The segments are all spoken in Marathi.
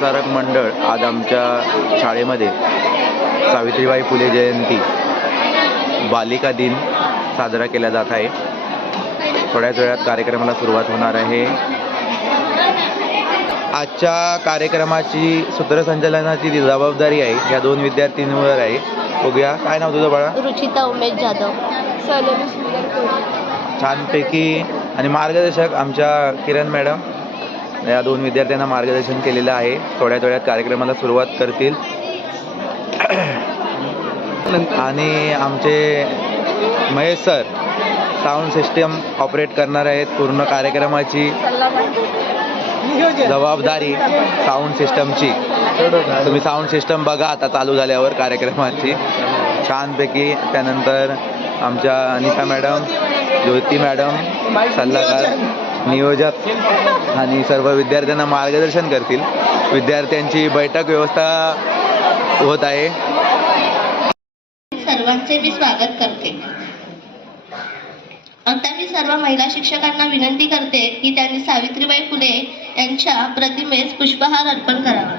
प्रसारक मंडळ आज आमच्या शाळेमध्ये सावित्रीबाई फुले जयंती बालिका दिन साजरा केला जात आहे. थोड्याच वेळात कार्यक्रमाला सुरुवात होणार आहे. आजच्या कार्यक्रमाची सूत्रसंचालनाची जबाबदारी आहे या 2 विद्यार्थिनींवर आहे. बघूया, काय नाव तुझं बाळा? रुचिता उमेश जाधव. छानपैकी आणि मार्गदर्शक आमच्या किरण मॅडम या 2 विद्यार्थ्यांना मार्गदर्शन केलेलं आहे. थोड्याच वेळात कार्यक्रमाला सुरुवात करतील. आणि आमचे Mahesh sir sound system operate करणार आहेत. पूर्ण कार्यक्रमाची जबाबदारी साऊंड सिस्टमची. तुम्ही साऊंड सिस्टम बघा आता चालू झाल्यावर कार्यक्रमाची छानपैकी. त्यानंतर आमच्या अनिता मॅडम, ज्योती मॅडम सल्लागार, नियोजक आणि सर्व विद्यार्थ्यांना मार्गदर्शन करतील. विद्यार्थ्यांची बैठक व्यवस्था होत आहे. सर्वांचे मी स्वागत करते. आता मी सर्व महिला शिक्षकांना विनंती करते की त्यांनी सावित्रीबाई फुले यांच्या प्रतिमेस पुष्पहार अर्पण करावा.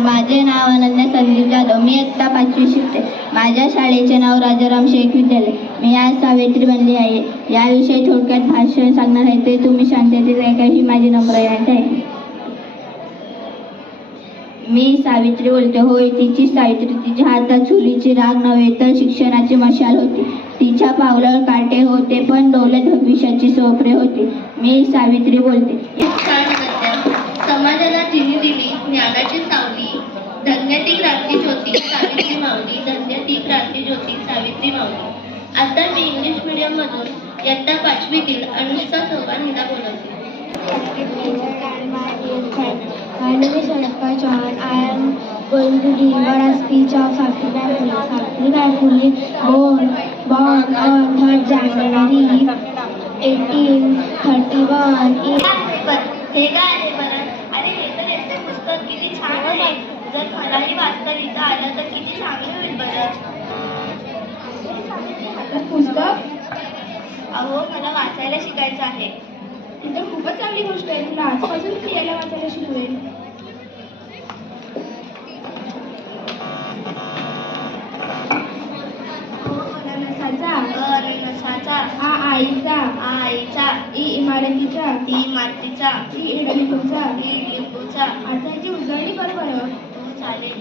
माझे नाव अनन्या संदीप जाधव. मी इयत्ता 5वी शिकते. माझ्या शाळेचे नाव राजाराम शेख विद्यालय. मी आज सावित्री बनली आहे. याविषयी थोडक्यात भाषण सांगणार आहे ते तुम्ही शांततेत ऐका ही माझी नम्र विनंती आहे. मी सावित्री बोलते. होय, तिची सावित्री. तिच्या हातात चुलीची राग नव्हे तर शिक्षणाची मशाल होती. तिच्या पावलावर काटे होते पण डोलत भविष्याची स्वप्ने होती. मी सावित्री बोलते. समाजाला जिनी दिली ज्ञानाची सावली, धन्य ती क्रांती ज्योती सावित्री माऊली, धन्य ती क्रांती ज्योती सावित्री माऊली. आता मी इंग्लिश मीडियम मधून इयत्ता 5वीतील अनुष्का चव्हाण हिला बोलवते. My name is Anushka Chauhan. I am going to deliver a speech of Savitribai Phule. Savitribai Phule born on 3rd January 1831 हे काय आहे बरं? अरे हे तर याचे पुस्तक किती छान आहे. जर मलाही वाचता लिहिता आलं तर किती चांगलं होईल बरं. पुस्तक? अहो, मला वाचायला शिकायचं आहे. ही तर खूपच चांगली गोष्ट आहे. तुला आजपासून लिहायला वाचायला शिकवेल. नसाचा, आ आईचा, आईचा, इमारतीचा, इमारतीचा, लिंबूचा. लिंबूचा. आता याची उजळणी कर बरं. चालेल.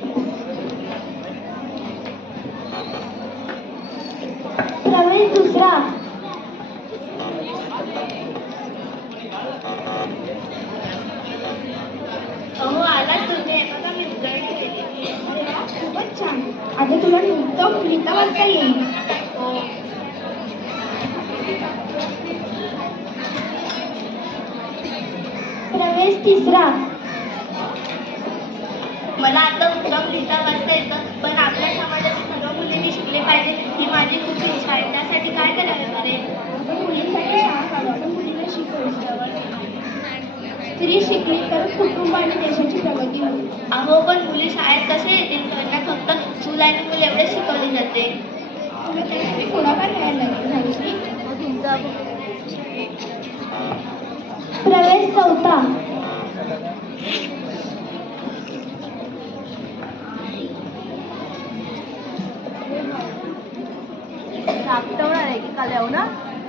प्रवेश दुसरा. अहो, आला तुम्ही. बघा मी उजळणी केली. खूपच छान. आता तुला लिहिता वाचता येईल. हो. प्रवेश तिसरा. मला आता उत्तम लिहिता वाचता येतं पण आपल्या समाजातील सर्व मुलींनी शिकले पाहिजे ही माझी खूप इच्छा आहे. त्यासाठी काय करावे लागेल? आपण मुलींसाठी शाळा काढू. आपण मुलींना शिकवू. स्त्री शिकली तर कुटुंब आणि देशाची प्रगती होईल. अहो, पण मुली शाळेत कसे येतील? त्यांना फक्त चूल आणि मूल एवढेच शिकवले जाते. तुला त्यासाठी पुढाकार घ्यायला लागेल. प्रवेश चौथा.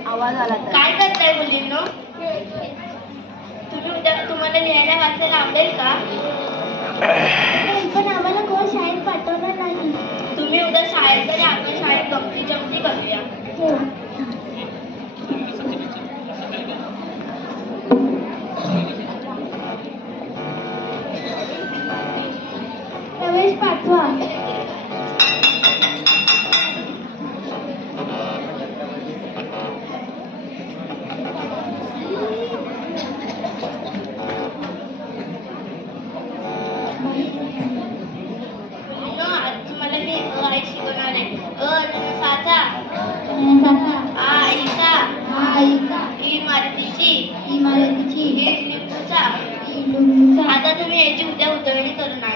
आवाज आला. काय करताय मुलींनो? तुम्हाला लिहायला वाचायला आवडेल का? पण आम्हाला कोण शाळेत पाठवणार नाही. तुम्ही उद्या शाळेत तरी आपण शाळेत गमती जमती करूया. हो. प्रवेश पाचवा. आईचा, आईचा, इमारतीची, इमारतीची, याची उद्या उजळणी करणार.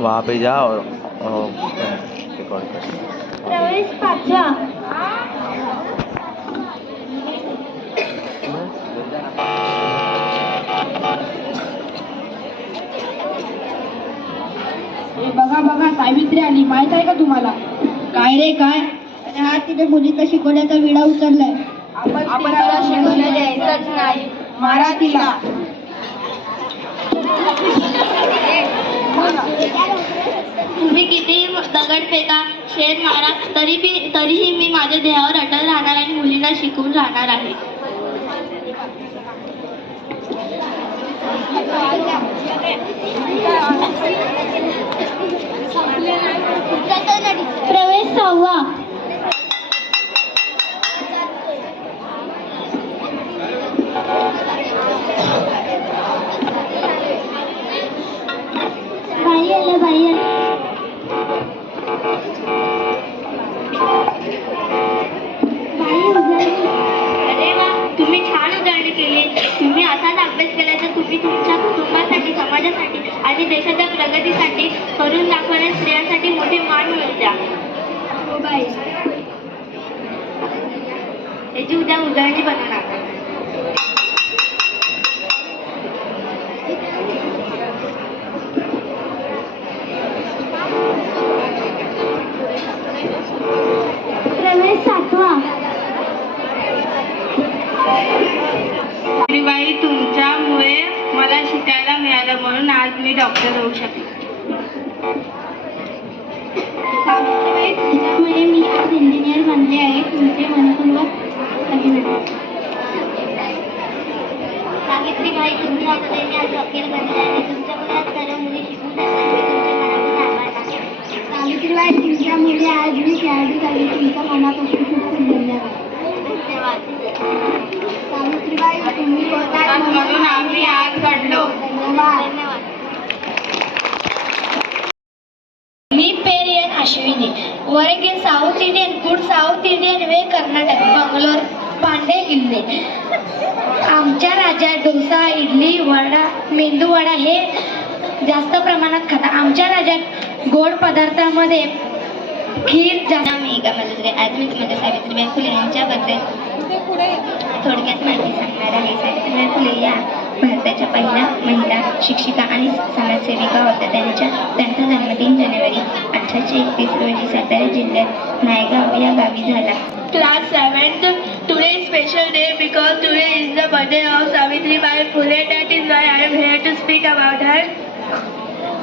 वहाँ पे जा और रिकॉर्ड कर. प्रवेश 5. बघा बघा सावित्री आली, माहित आहे का तुम्हाला? काय रे काय? हा तिथे मुलीचा शिकवण्याचा विडा उचललाय. आपण त्याला शिकवण्या द्यायचंच नाही, मारा तिला. तुम्ही किती दगड फेका, शेर मारा, तरीही मी माझ्या देहावर अटल राहणार आणि मुलींना शिकवून राहणार आहे. प्रवेश 6. बाई आल्या, बाई आल्या. अरे वा, तुम्ही छान उजळणी केली. तुम्ही असाच अभ्यास केला तर तुम्ही तुमच्या कुटुंबासाठी, समाजासाठी आणि देशाच्या प्रगतीसाठी करून दाखवण्यास स्त्रियांसाठी मोठे मान मिळू द्या. हो बाई, याची उद्या उजळणी बनवणार. प्रवेश 7. बाई, तुमच्यामुळे मला शिकायला मिळालं म्हणून आज मी डॉक्टर होऊ शकले. सावित्रीबाई, तुमच्यामुळे मी आज इंजिनियर बनले आहे. तुमचे मनपूर्वक अभिनंदन. सावित्रीबाई, तुमच्यामुळे मी आज वकील बनले आहे. तुमच्यामुळे आज सर्व मुली शिकून सावित्रीबाई, तुमच्यामुळे आज मी खेळाडू झाली. तुमच्या मनापासून खूप खूप धन्यवाद. सावित्रीबाई, तुम्ही होता म्हणून आम्ही आज घडलो. धन्यवाद. मी Periyan Ashwini, work in South Indian food, South Indian way, Karnataka, Bangalore, पांडे इल्ले. आमच्या राज्यात डोसा, इडली, वडा, मेंदू वडा हे जास्त प्रमाणात खातात. आमच्या राज्यात गोड पदार्थामध्ये खीर जास्त. आज मी तुम्हाला सावित्रीबाई फुले यांच्याबद्दल थोडक्यात माहिती सांगणार आहे. सावित्रीबाई फुले या भारताच्या पहिल्या महिला शिक्षिका आणि समाजसेविका होत्या. त्यांचा जन्मदिन जानेवारी 1831 रोजी सातारा जिल्ह्यात नायगाव या गावी झाला. Class 7th, today is special day because today is the birthday of Savitribai Phule. That is why I am here to speak about her.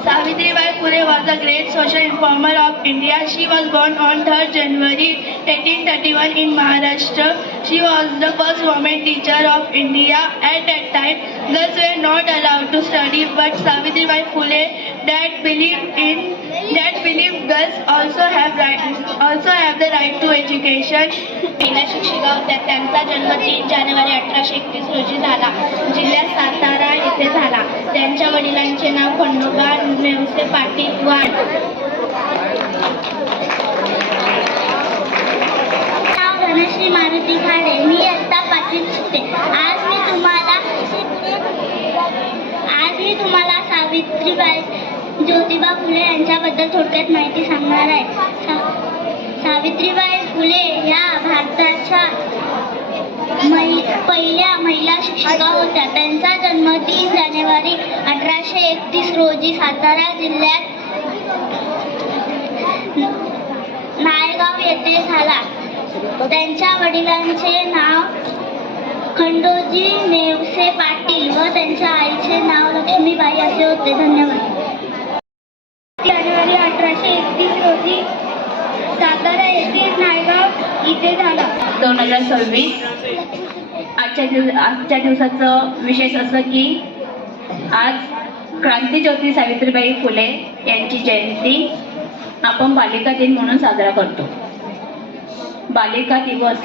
Savitribai Phule was a great social reformer of India. She was born on 3rd January 1831 in Maharashtra. She was the first woman teacher of India. At that time, girls were not allowed to study, but Savitribai Phule that believed girls also have the right to education. महिला शिक्षिका होत्या. त्यांचा जन्म 3 जानेवारी 1831 रोजी झाला. जिल्ह्यात सातारा येथे झाला. त्यांच्या वडिलांचे नाव खंडोबा नेवसे पाटील वाड. नाव धनश्री मारुती खाडे. मी इयत्ता 5वीत शिकते. आज मी तुम्हाला सावित्रीबाई ज्योतिबा फुले यांच्याबद्दल थोडक्यात माहिती सांगणार आहे. सावित्रीबाई फुले या भारताच्या पहिल्या महिला शिक्षिका होत्या. त्यांचा जन्म 3 जानेवारी 1831 रोजी सातारा जिल्ह्यात नायगाव येथे झाला. त्यांच्या वडिलांचे नाव खंडोजी नेवसे पाटील व त्यांच्या आईचे नाव लक्ष्मीबाई असे होते. धन्यवाद. जानेवारी 1831 रोजी सातारा येथे नायगाव इथे झाला. 2026 आजच्या दिवसाचं विशेष असं की आज क्रांतीज्योती सावित्रीबाई फुले यांची जयंती आपण बालिका दिन म्हणून साजरा करतो. बालिका दिवस,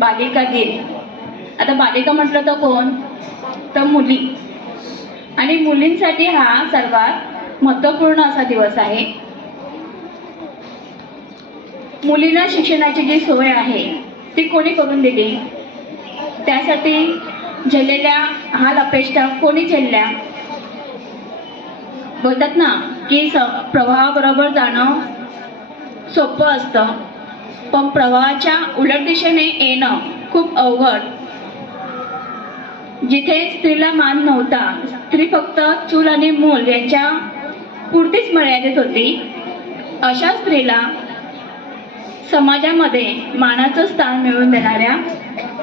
बालिका दिन. आता बालिका म्हटलं तर कोण? तर मुली. आणि मुलींसाठी हा सर्वात महत्त्वपूर्ण असा दिवस आहे. मुलींना शिक्षणाची जी सोय आहे ती कोणी करून दिली? त्यासाठी झेललेल्या हाल अपेष्टा कोणी झेलल्या? बोलतात ना की प्रवाहाबरोबर जाणं सोपं असतं, पण प्रवाहाच्या उलट दिशेने येणं खूप अवघड. जिथे स्त्रीला मान नव्हता, स्त्री फक्त चूल आणि मूल यांच्या पुरतीच मर्यादित होती, अशा स्त्रीला समाजामध्ये मानाचं स्थान मिळवून देणाऱ्या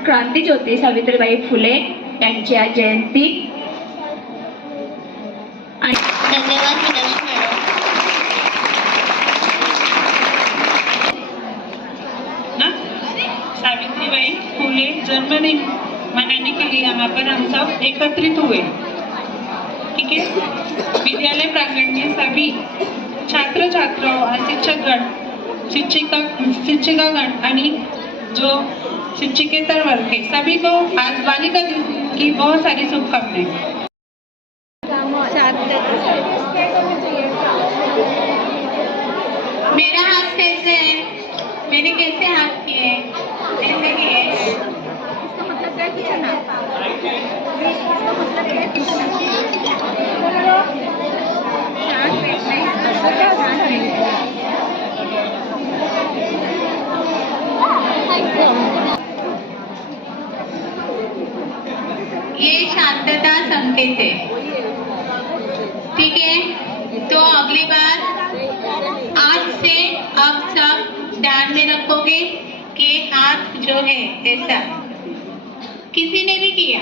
क्रांतीज्योती सावित्रीबाई फुले यांच्या जयंती आणि धन्यवाद मीनाक्षी मॅडम. सावित्रीबाई फुले जन्मदिन मनाने के लिए यहाँ पर हम सब एकत्रित हुए. ठीक है. विद्यालय प्रांगण में सभी छात्र छात्राओं और शिक्षकगण, शिक्षिकागण आणि जो शिक्षिकेतर वर्ग है, सभी को आज बालिका दिवस की बहुत सारी शुभकामनाएं. मेरा हाथ कैसे है? मैंने कैसे हाथ किए? कैसे किए? ये शांतता संकेत है. ठीक है, तो अगली बार आज से आप सब ध्यान में रखोगे कि हाथ जो है ऐसा किसी ने भी किया,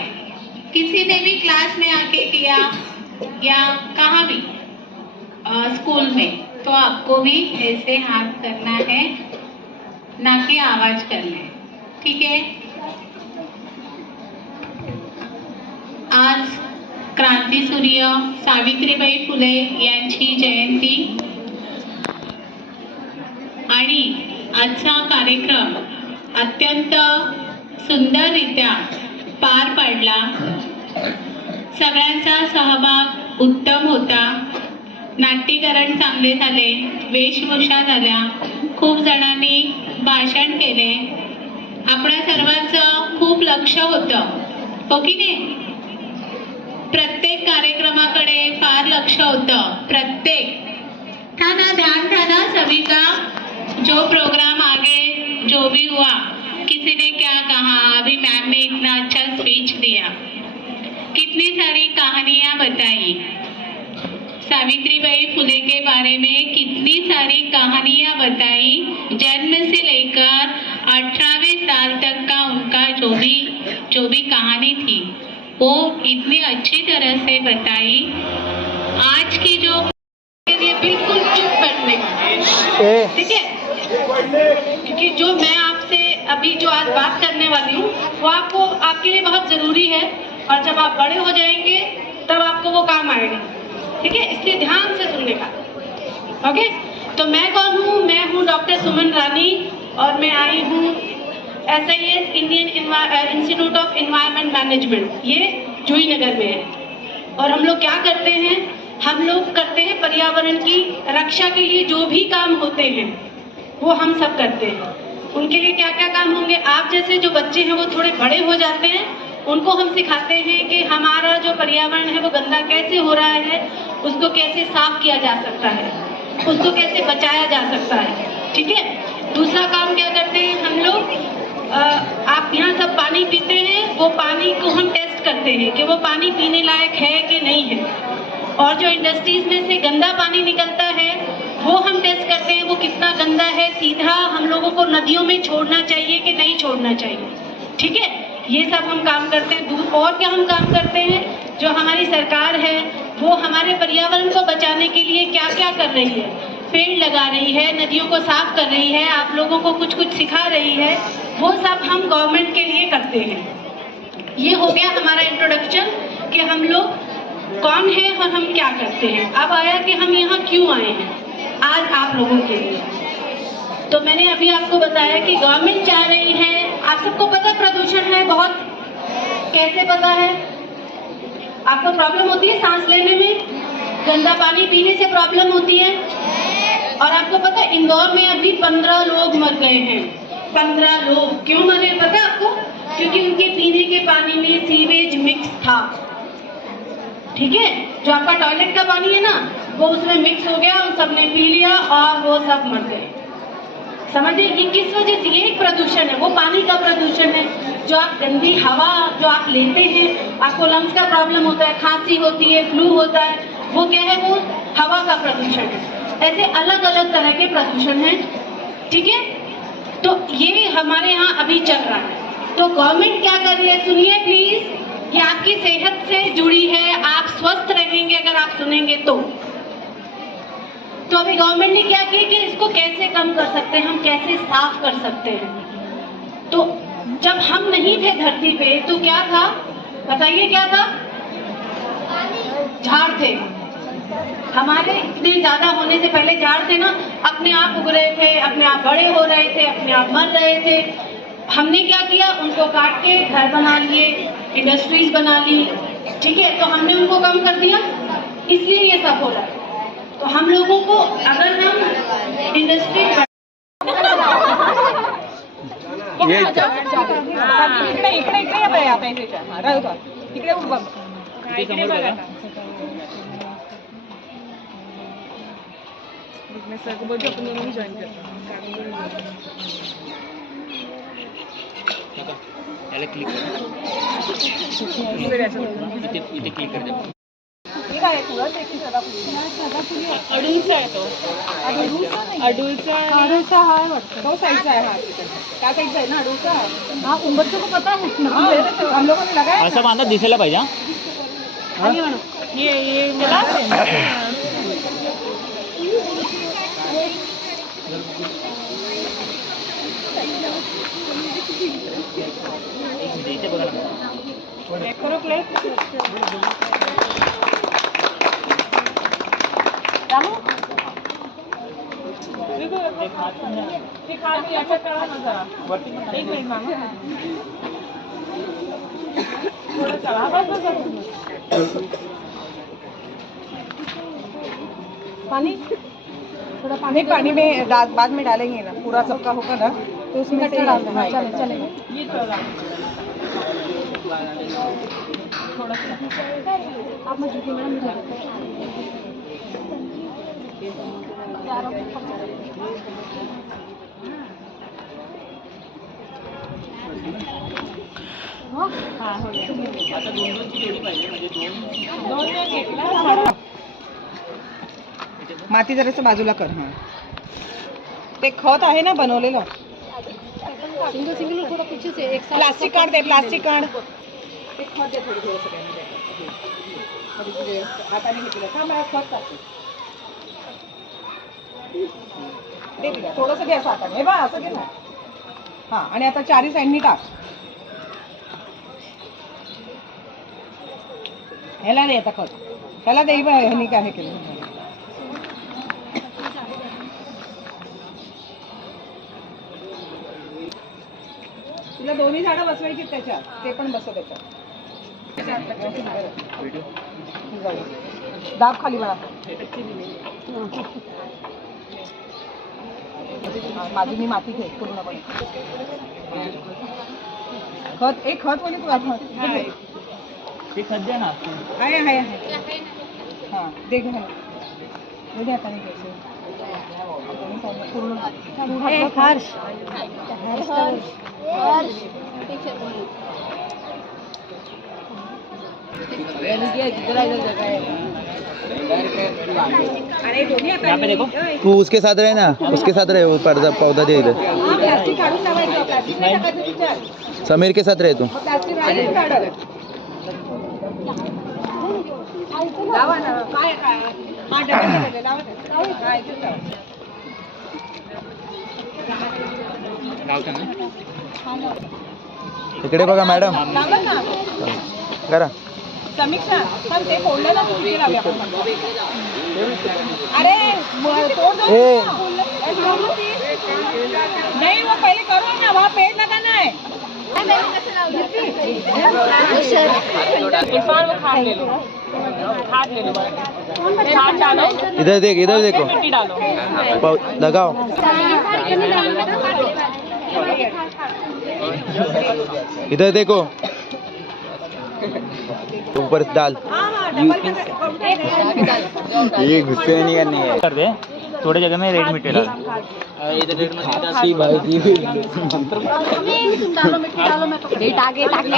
किसी ने भी क्लास में आके किया या कहाँ भी स्कूल में, तो आपको भी ऐसे हाथ करना है, ना कि आवाज करना है. ठीक है. आज क्रांतीसूर्य सावित्रीबाई फुले यांची जयंती आणि आजचा कार्यक्रम अत्यंत सुंदररित्या पार पडला. सगळ्यांचा सहभाग उत्तम होता. नाट्यकरण चांगले झाले, वेशभूषा झाल्या, खूप जणांनी भाषण केले. आपल्या सर्वांचं खूप लक्ष होतं, हो की नाही? प्रत्येक कार्यक्रमाकडे फार लक्ष होतं. प्रत्येक था ना, ध्यान था ना सभी का. जो प्रोग्राम आगे जो भी हुआ, किसी ने क्या कहा, अभी मैम ने इतना अच्छा स्पीच दिया, कितनी सारी कहानियां बताई सावित्रीबाई फुले के बारे में, कितनी सारी कहानियां बताई. जन्म से लेकर 18वें साल तक का उनका जो भी कहानी थी वो इतनी अच्छी तरह से बताई. आज की जो बिल्कुल चुप बैठने का, ठीक है, क्योंकि जो मैं आपसे अभी जो आज बात करने वाली हूँ वो आपको आपके लिए बहुत जरूरी है, और जब आप बड़े हो जाएंगे तब आपको वो काम आएगा. ठीक है, इसलिए ध्यान से सुनने का. ओके. तो मैं कौन हूँ? मैं हूँ डॉक्टर सुमन रानी, और मैं आई हूँ SIS Indian institute of environment management, ये जूही नगर में है. और हम लोग क्या करते हैं? हम लोग करते हैं पर्यावरण की रक्षा के लिए जो भी काम होते हैं वो हम सब करते हैं. उनके लिए क्या क्या काम होंगे? आप जैसे जो बच्चे हैं वो थोड़े बड़े हो जाते हैं, उनको हम सिखाते हैं कि हमारा जो पर्यावरण है वो गंदा कैसे हो रहा है, उसको कैसे साफ किया जा सकता है, उसको कैसे बचाया जा सकता है. ठीक है. दूसरा काम क्या करते हैं हम लोग? आप यहाँ सब पानी पीते हैं, वो पानी को हम टेस्ट करते हैं कि वो पानी पीने लायक है कि नहीं है. और जो इंडस्ट्रीज में से गंदा पानी निकलता है वो हम टेस्ट करते हैं वो कितना गंदा है, सीधा हम लोगों को नदियों में छोड़ना चाहिए कि नहीं छोड़ना चाहिए. ठीक है, ये सब हम काम करते हैं. और क्या हम काम करते हैं? जो हमारी सरकार है वो हमारे पर्यावरण को बचाने के लिए क्या क्या कर रही है, पेड़ लगा रही है, नदियों को साफ कर रही है, आप लोगों को कुछ कुछ सिखा रही है, वो सब हम गवर्नमेंट के लिए करते हैं. ये हो गया हमारा इंट्रोडक्शन कि हम लोग कौन है और हम क्या करते हैं. अब आया कि हम यहाँ क्यों आए हैं आज आप लोगों के लिए. तो मैंने अभी आपको बताया कि गवर्नमेंट चाह रही है, आप सबको पता प्रदूषण है बहुत. कैसे पता है? आपको प्रॉब्लम होती है सांस लेने में, गंदा पानी पीने से प्रॉब्लम होती है. और आपको पता इंदौर में अभी 15 लोग मर गए हैं. 15 लोग क्यों मरे पता आपको? क्योंकि उनके पीने के पानी में सीवेज था, ठीक है। जो आपका टॉयलेट का पानी है ना, वो उसमें मिक्स हो गया, उन सब ने पी लिया और वो सब मर गए। समझिए ये किस वजह से, ये एक प्रदूषण है, वो पानी का प्रदूषण है। जो आप गंदी हवा जो आप लेते हैं, आपको लंग्स का प्रॉब्लम होता है, खांसी होती है, फ्लू होता है, वो क्या है, वो हवा का प्रदूषण है। ऐसे अलग अलग तरह के प्रदूषण हैं, ठीक है। तो ये हमारे यहाँ अभी चल रहा है। तो गवर्नमेंट क्या कर रही है, सुनिए प्लीज, ये आपकी सेहत से जुड़ी है, आप स्वस्थ रहेंगे अगर आप सुनेंगे तो अभी गवर्नमेंट ने क्या किया कि इसको कैसे कम कर सकते हैं, हम कैसे साफ कर सकते हैं। तो जब हम नहीं थे धरती पे तो क्या था, बताइए क्या था, झाड़ थे। हमारे इतने ज्यादा होने से पहले झाड़ थे ना, अपने आप उग रहे थे, अपने आप बड़े हो रहे थे, अपने आप मर रहे थे। हमने क्या किया, उनको काट के घर बना लिए, इंडस्ट्रीज बना ली, ठीक है। तो हमने उनको कम कर दिया, इसलिए ये सब हो रहा है। तो हम लोगों को अगर हम इंडस्ट्री ये अडूळचा हा वाटतं, तो साईडचा आहे, हा त्या साईडचा आहे ना अडूळचा, हा उंबरचं को पता है, हम लोगों ने लगाया असं बांधा दिसायला पाहिजे हा? ये मिला इथे बघा ना. करो प्लेट एक मिनिट मामा थोड़ा चला पानी, थोड़ा पानी, पानी में बाद में डालेंगे ना, पूरा सबका होगा ना तो उसमें से डालना है। चले चलेगा ये थोड़ा सा आप मुझे माती जरासं बाजूला कर. हा ते खत आहे ना बनवलेलं, सिंगल सिंगल थोडं पीछे से एक प्लास्टिक काढ दे, प्लास्टिक काढ, ते खत दे थोडं थोडं सगळ्यांनी हाताने घेतलं का मला खत टाक दे तिला थोडंसं घे असं हाताने, हे बघ असं घे ना. हा आणि आता चारी साईडनी टाक, ह्याला दे आता खत, ह्याला दे बघ ह्यानी काय हे केलं. तुला दोन्ही झाडं बसवायची त्याच्यात, ते पण बसव त्याच्यात. दाब खाली बघा, बाजूनी माती घे पूर्णपणे. खत एक खत म्हणजे तू ते खत द्या ना. आहे आहे हां दे घे दे आता नाही घ्यायचं पूर्ण हर्ष अरे दोन्ही यहाँ पे देखो. तू उसके साथ रहे ना, उसके साथ रहे, वो पर्दा पौधा दे इधर. प्लास्टिक काढून लावायचं, प्लास्टिक नाही टाकायचं विचार, समीर के साथ रहे तू. प्लास्टिक राहिलं काढ लावा ना. काय काय हा डबल लावा काय गावचा ना. इकडे बघा मॅडम, लावा ना. करा. समीक्षा पण ते फोडलं ना, तू किती लावले आपण. अरे तोड़ दो नहीं, वो पहले करो ना, वहाँ पेड़ लगाना है. इधर देख, इधर देखो, लगाओ. इधर देखो. ऊपर से डाल ये गुस्से नहीं करनी है। कर दे, थोड़े जगह में रेड मिट्टी डाल। डालो, मैं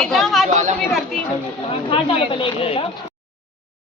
तो हाथ डालो पहले एक मिनट।